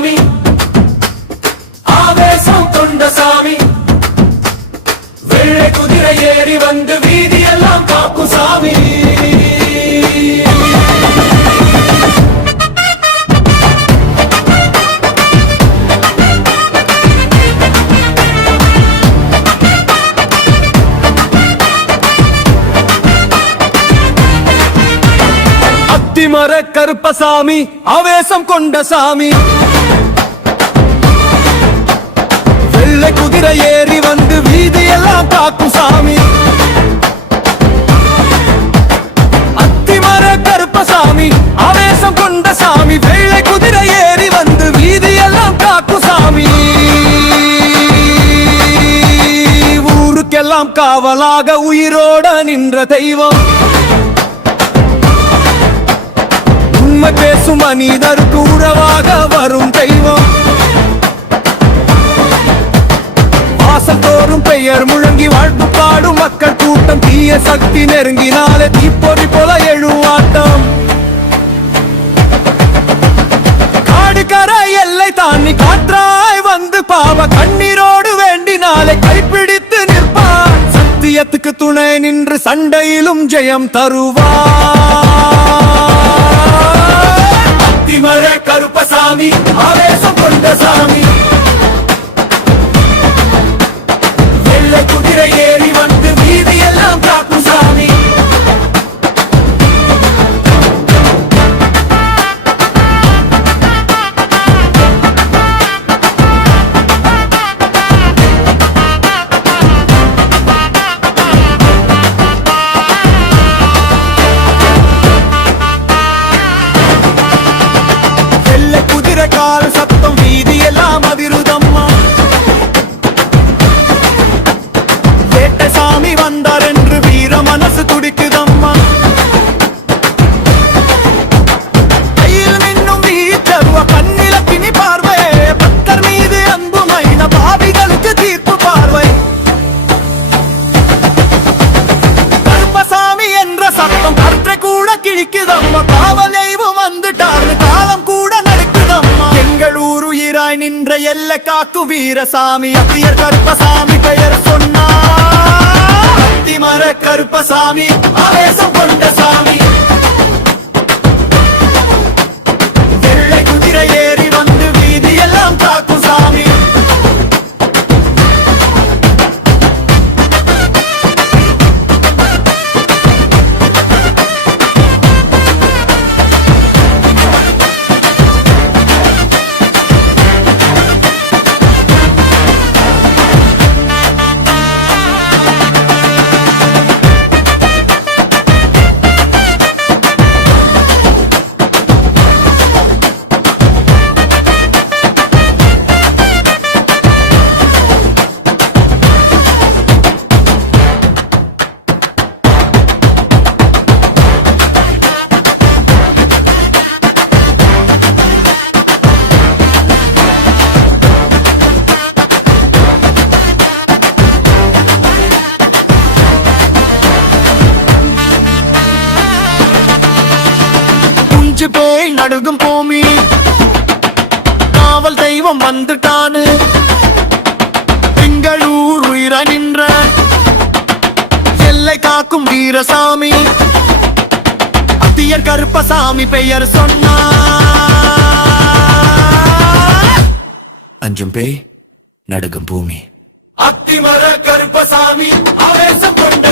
சாமி ஆவேசம் கொண்ட சாமி வெள்ளை குதிரை ஏறி வந்து வீதியெல்லாம் காக்கும் சாமி அத்திமர கருப்பசாமி ஆவேசம் கொண்ட சாமி வெள்ளை குதிரை ஏறி வந்து வீதியெல்லாம் காக்கும் சாமி அத்திமர கருப்பசாமி ஆவேசம் கொண்ட சாமி வெள்ளை குதிரை ஏறி வந்து வீதியெல்லாம் காக்கும் சாமி ஊருக்கெல்லாம் காவலாக உயிரோட நின்ற தெய்வம் உண்மை பேசும் மனிதருக்கு உறவாக வரும் தெய்வம் வாசல் தோறும் பெயர் முழங்கி வாழ்த்து பாடும் மக்கள் கூட்டம் தீய சக்தி நெருங்கினாலே தீப்பொறி போல எழுவாட்டம் காடு கரை எல்லை தாண்டி காற்றாய் வந்து பாவ கண்ணீரோடு வேண்டினாலே கைப்பிடித்து நிற்பார் சத்தியத்துக்கு துணை நின்று சண்டையிலும் ஜெயம் தருவார் அத்திமர கருப்பசாமி ஆவேசம் கொண்ட சாமி வெள்ளை குதிரை ஏறி வந்து வீதியெல்லாம் காக்கும் சாமி கால் சத்தம் வீதியெல்லாம் அதிருதம்மா வேட்டை சாமி வந்தார் என்று வீர மனசு துடிக்குதம்மா கையில் மின்னும் வீச்சருவ கண்ணில பிணி பார்வை பக்தர் மீது அன்பு மைன பாவிகளுக்கு தீர்ப்பு பார்வை கருப்பசாமி என்ற சத்தம் கற்றை கூட கிழிக்குதம்மா காவலைவு வந்துட்டார் காலம் கூட நின்ற எல்லை காக்கும் வீரசாமி அத்தியர் கருப்பசாமி பெயர் சொன்னார் அத்திமர கருப்பசாமி ஆவேசம் கொண்ட சாமி வெள்ளை குதிரை ஏறி வந்து வீதியெல்லாம் காக்கும் சாமி பேய் நடுகும் பூமி காவல் தெய்வம் வந்துட்டானு பெங்களூர் உயிர நின்ற எல்லை காக்கும் வீரசாமி அத்தியர் கருப்பசாமி பெயர் சொன்னார் அஞ்சும் பேய் நடுகும் பூமி அத்திமர கருப்பசாமி ஆவேசம் கொண்ட